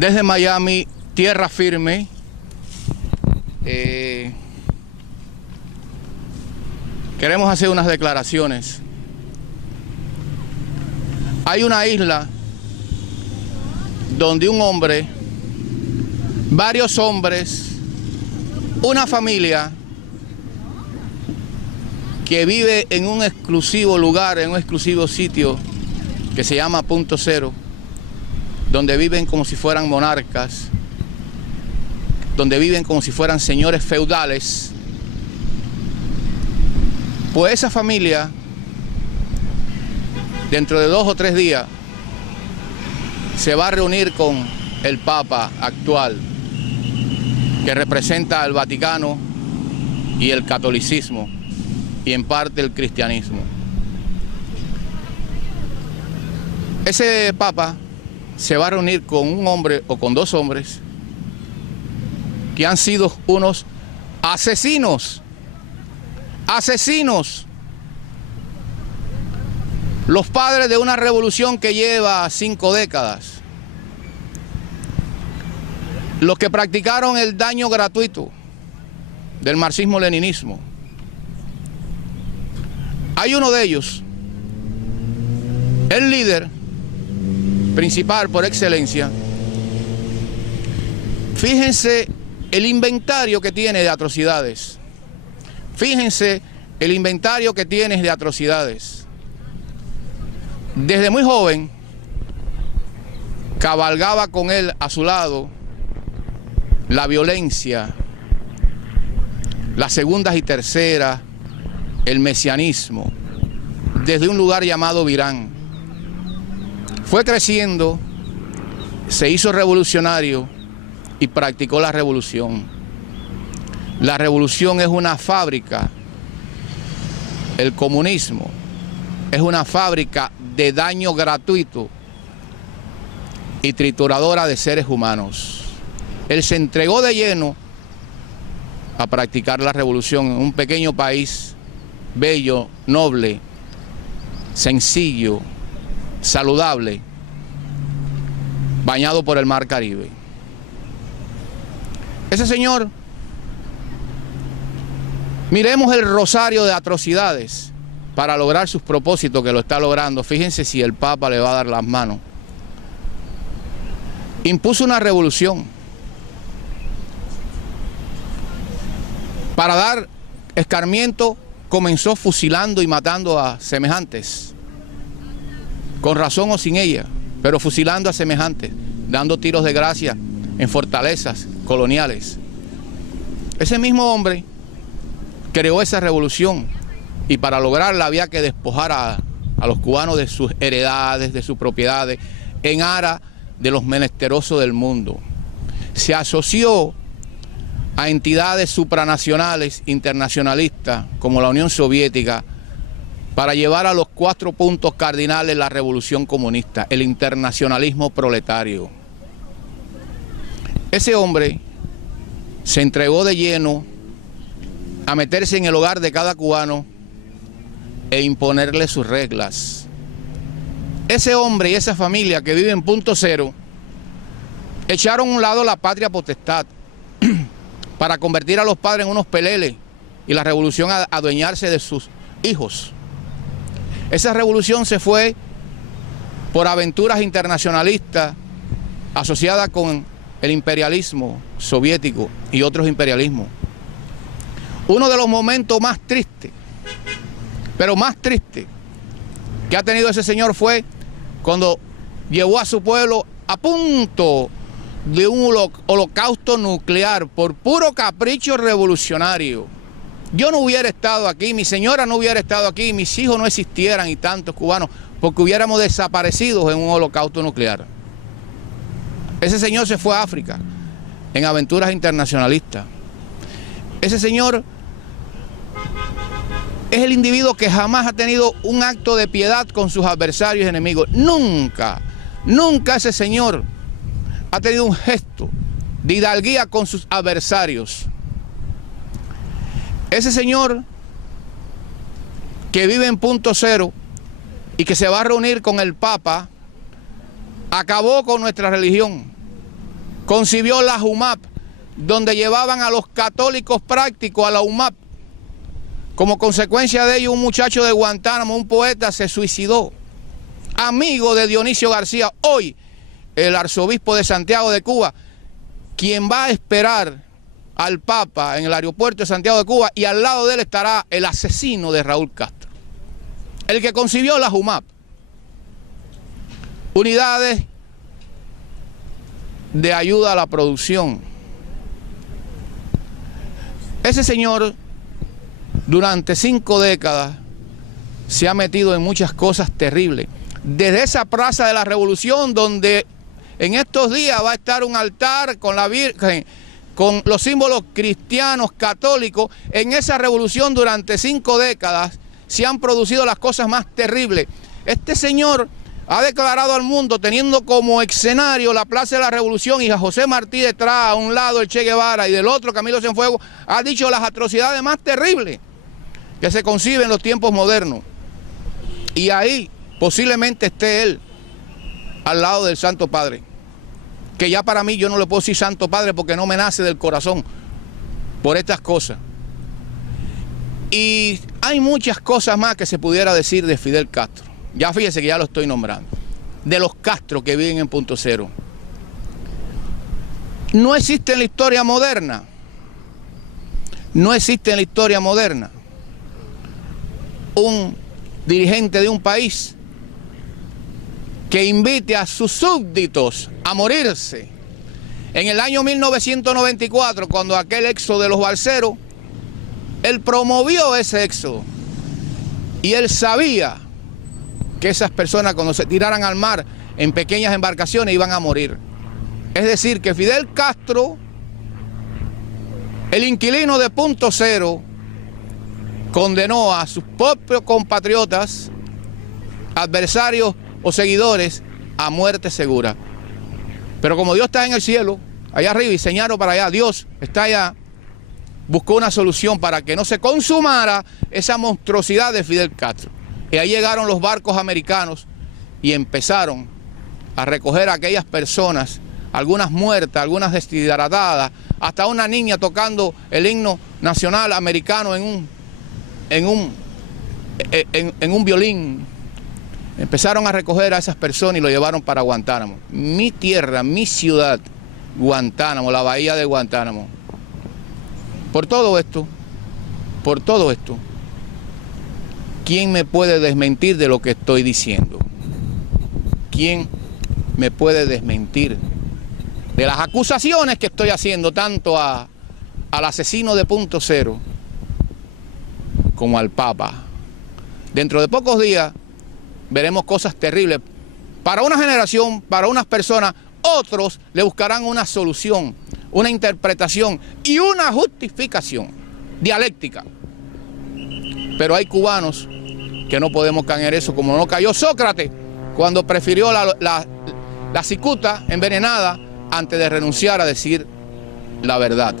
Desde Miami, tierra firme. Queremos hacer unas declaraciones. Hay una isla donde un hombre, varios hombres, una familia que vive en un exclusivo lugar, en un exclusivo sitio que se llama Punto Cero, donde viven como si fueran monarcas, donde viven como si fueran señores feudales. Pues esa familia, dentro de 2 o 3 días, se va a reunir con el Papa actual, que representa al Vaticano y el catolicismo, y en parte el cristianismo. Ese Papa se va a reunir con un hombre o con 2 hombres que han sido unos asesinos. Asesinos. Los padres de una revolución que lleva 5 décadas. Los que practicaron el daño gratuito del marxismo-leninismo. Hay uno de ellos, el líder principal por excelencia. Fíjense el inventario que tiene de atrocidades. Fíjense el inventario que tiene de atrocidades. Desde muy joven cabalgaba con él a su lado la violencia, las segundas y terceras, el mesianismo, desde un lugar llamado Virán. Fue creciendo, se hizo revolucionario y practicó la revolución. La revolución es una fábrica, el comunismo es una fábrica de daño gratuito y trituradora de seres humanos. Él se entregó de lleno a practicar la revolución en un pequeño país bello, noble, sencillo, saludable, bañado por el mar Caribe. Ese señor, miremos el rosario de atrocidades para lograr sus propósitos, que lo está logrando. Fíjense si el Papa le va a dar las manos. Impuso una revolución para dar escarmiento. Comenzó fusilando y matando a semejantes, con razón o sin ella, pero fusilando a semejantes, dando tiros de gracia en fortalezas coloniales. Ese mismo hombre creó esa revolución y para lograrla había que despojar a los cubanos de sus heredades, de sus propiedades, en aras de los menesterosos del mundo. Se asoció a entidades supranacionales, internacionalistas, como la Unión Soviética, para llevar a los 4 puntos cardinales la revolución comunista, el internacionalismo proletario. Ese hombre se entregó de lleno a meterse en el hogar de cada cubano e imponerle sus reglas. Ese hombre y esa familia que vive en Punto Cero echaron a un lado la patria potestad para convertir a los padres en unos peleles y la revolución a adueñarse de sus hijos. Esa revolución se fue por aventuras internacionalistas asociadas con el imperialismo soviético y otros imperialismos. Uno de los momentos más tristes, pero más triste, que ha tenido ese señor fue cuando llevó a su pueblo a punto de un holocausto nuclear por puro capricho revolucionario. Yo no hubiera estado aquí, mi señora no hubiera estado aquí, mis hijos no existieran y tantos cubanos, porque hubiéramos desaparecido en un holocausto nuclear. Ese señor se fue a África en aventuras internacionalistas. Ese señor es el individuo que jamás ha tenido un acto de piedad con sus adversarios y enemigos. Nunca, nunca ese señor ha tenido un gesto de hidalguía con sus adversarios. Ese señor que vive en Punto Cero y que se va a reunir con el Papa, acabó con nuestra religión. concibió la UMAP, donde llevaban a los católicos prácticos a la UMAP. Como consecuencia de ello, un muchacho de Guantánamo, un poeta, se suicidó. Amigo de Dionisio García, hoy el arzobispo de Santiago de Cuba, quien va a esperar al Papa en el aeropuerto de Santiago de Cuba, y al lado de él estará el asesino de Raúl Castro, el que concibió la UMAP. Unidades de ayuda a la producción. Ese señor durante 5 décadas se ha metido en muchas cosas terribles. Desde esa Plaza de la Revolución, donde en estos días va a estar un altar con la Virgen, con los símbolos cristianos, católicos. En esa revolución durante 5 décadas se han producido las cosas más terribles. Este señor ha declarado al mundo, teniendo como escenario la Plaza de la Revolución y a José Martí detrás, a un lado el Che Guevara y del otro Camilo Cienfuegos, ha dicho las atrocidades más terribles que se conciben en los tiempos modernos. Y ahí posiblemente esté él al lado del Santo Padre, que ya para mí yo no le puedo decir Santo Padre porque no me nace del corazón por estas cosas. Y hay muchas cosas más que se pudiera decir de Fidel Castro. Ya fíjese que ya lo estoy nombrando. De los Castro que viven en Punto Cero. No existe en la historia moderna. No existe en la historia moderna un dirigente de un país que invite a sus súbditos a morirse. En el año 1994, cuando aquel éxodo de los balseros, él promovió ese éxodo. Y él sabía que esas personas cuando se tiraran al mar en pequeñas embarcaciones iban a morir. Es decir, que Fidel Castro, el inquilino de Punto Cero, condenó a sus propios compatriotas, adversarios o seguidores a muerte segura. Pero como Dios está en el cielo, allá arriba y señaló para allá, Dios está allá, buscó una solución para que no se consumara esa monstruosidad de Fidel Castro. Y ahí llegaron los barcos americanos y empezaron a recoger a aquellas personas, algunas muertas, algunas deshidratadas, hasta una niña tocando el himno nacional americano en un violín. Empezaron a recoger a esas personas y lo llevaron para Guantánamo. Mi tierra, mi ciudad, Guantánamo, la bahía de Guantánamo. Por todo esto, ¿quién me puede desmentir de lo que estoy diciendo? ¿Quién me puede desmentir de las acusaciones que estoy haciendo tanto al asesino de Punto Cero como al Papa? Dentro de pocos días veremos cosas terribles. Para una generación, para unas personas, otros le buscarán una solución, una interpretación y una justificación dialéctica. Pero hay cubanos que no podemos caer en eso, como no cayó Sócrates cuando prefirió la cicuta envenenada antes de renunciar a decir la verdad.